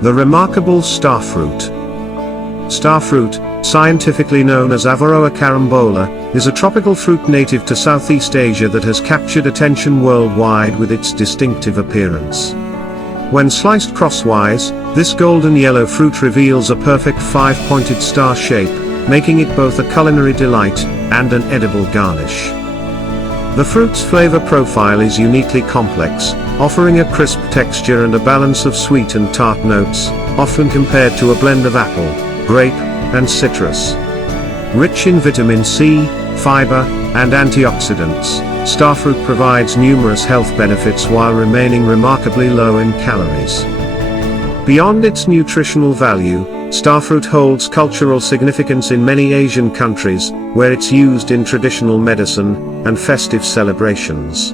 The remarkable starfruit. Starfruit, scientifically known as Averrhoa carambola, is a tropical fruit native to Southeast Asia that has captured attention worldwide with its distinctive appearance. When sliced crosswise, this golden yellow fruit reveals a perfect five-pointed star shape, making it both a culinary delight and an edible garnish. The fruit's flavor profile is uniquely complex, offering a crisp texture and a balance of sweet and tart notes, often compared to a blend of apple, grape, and citrus. Rich in vitamin C, fiber, and antioxidants, starfruit provides numerous health benefits while remaining remarkably low in calories. Beyond its nutritional value, starfruit holds cultural significance in many Asian countries, where it's used in traditional medicine and festive celebrations.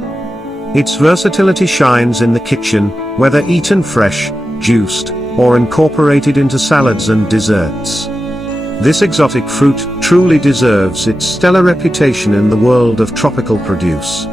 Its versatility shines in the kitchen, whether eaten fresh, juiced, or incorporated into salads and desserts. This exotic fruit truly deserves its stellar reputation in the world of tropical produce.